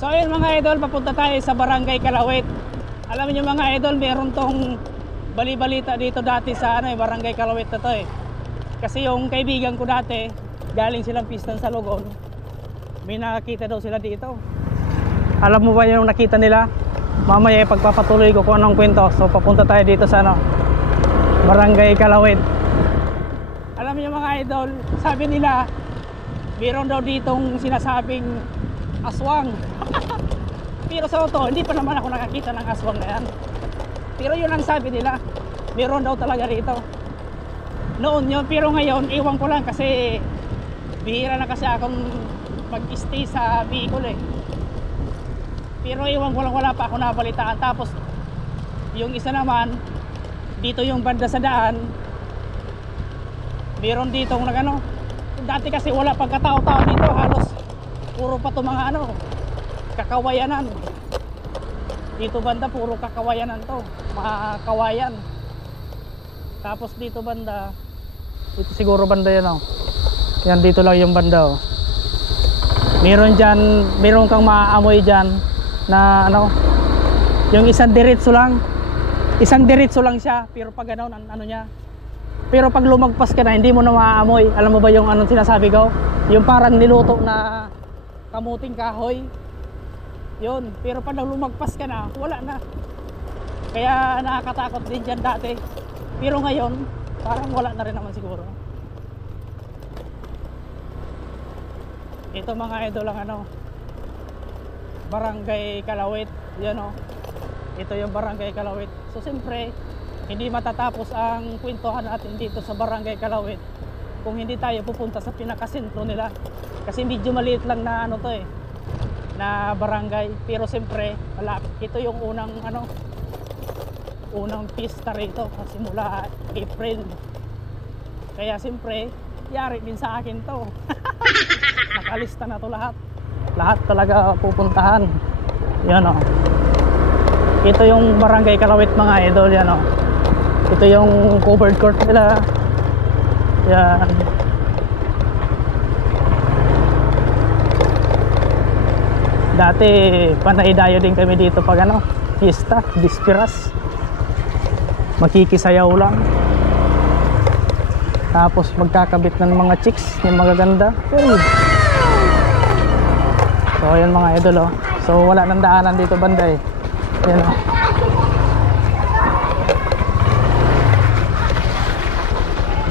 So ayun mga idol, papunta tayo sa Barangay Kalawit. Alam niyo mga idol, meron tong bali-balita dito dati sa Barangay Kalawit na to eh. Kasi yung kaibigan ko dati, galing silang pistan sa Logon. May nakakita daw sila dito. Alam mo ba yung nakita nila? Mamaya pagpapatuloy ko kung anong kwento. So papunta tayo dito sa Barangay Kalawit. Alam niyo mga idol, sabi nila meron daw ditong sinasabing aswang. Pero sa totoo, hindi pa naman ako nakakita ng aswang na yan. Pero yun ang sabi nila, meron daw talaga rito. Noon yun, pero ngayon, iwan ko lang kasi bihira na kasi akong mag-stay sa Bicol eh. Pero iwan ko lang, wala pa ako nabalitaan. Tapos, yung isa naman, dito yung banda sa daan, meron ditong dati kasi wala pagkatao-tao dito, halos puro pa to mga kakawayanan. Dito banda puro kakawayanan to, mga kawayan. Tapos dito banda, dito siguro banda yan yan dito lang yung banda meron kang maaamoy dyan na yung isang diretso lang siya, pero pag niya, pero pag lumagpas ka na hindi mo na maaamoy. Alam mo ba yung sinasabi ko, yung parang niluto na kamuting kahoy yun, pero pag lumagpas ka na wala na. Kaya nakakatakot din dyan dati, pero ngayon parang wala na rin naman siguro. Ito mga idol ang Barangay Kalawit. Yan ito yung Barangay Kalawit. So siyempre hindi matatapos ang kwentuhan natin dito sa Barangay Kalawit kung hindi tayo pupunta sa pinakasentro nila. Kasi medyo maliit lang na na barangay, pero siyempre malapit. Ito yung unang pista rito simula April. Kaya siyempre yari din sa akin to. Nakalista na to lahat talaga pupuntahan. Yan ito yung Barangay Kalawit mga idol. Yan ito yung covered court nila. Yan. Dati panay-dayo din kami dito pag fiesta, disperas. Makikisayaw lang. Tapos magkakabit ng mga chicks, yung magaganda. So ayan mga idol So wala nang daanan dito banda eh. Ayan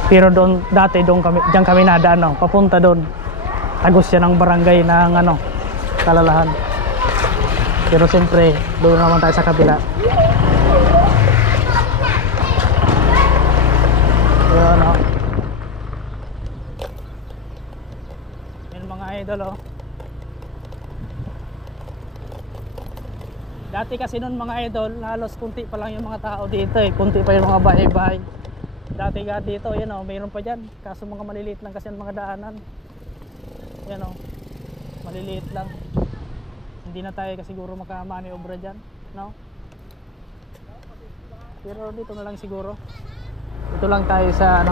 Pero doon dati diyan kami nadaan papunta doon. Tagos siya ng barangay ng Kalalahan. Pero siyempre doon naman tayo sa kabila. Ayan yan mga idol Dati kasi noon mga idol, halos kunti pa lang yung mga tao dito eh. Kunti pa yung mga bahay-bahay. Dati nga dito, mayroon pa dyan. Kaso mga maliliit lang kasi ang mga daanan. Yan maliliit lang. Hindi na tayo siguro makamaniobra dyan, Pero dito na lang siguro. Ito lang tayo sa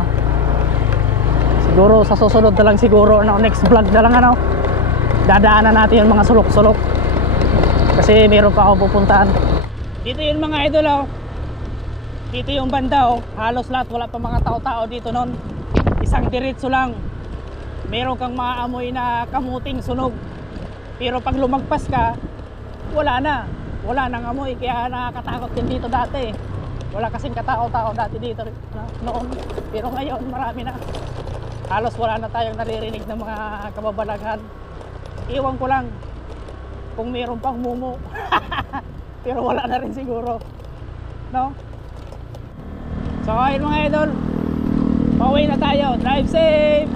siguro sa susunod na lang siguro next vlog na lang dadaanan natin yung mga sulok-sulok. Kasi meron pa ako pupuntahan. Dito yung mga idol Dito yung banda halos lahat wala pa mga tao-tao dito noon. Isang diretso lang. Meron kang maaamoy na kamuting sunog. Pero pag lumagpas ka, wala nang amoy. Kaya nakakatakot din dito dati. Wala kasing katao-tao dati dito noon. Pero ngayon marami na. Halos wala na tayong naririnig ng mga kababalaghan. Iwan ko lang kung meron pang mumu. Pero wala na rin siguro, So ayun mga idol, pauwi na tayo. Drive safe.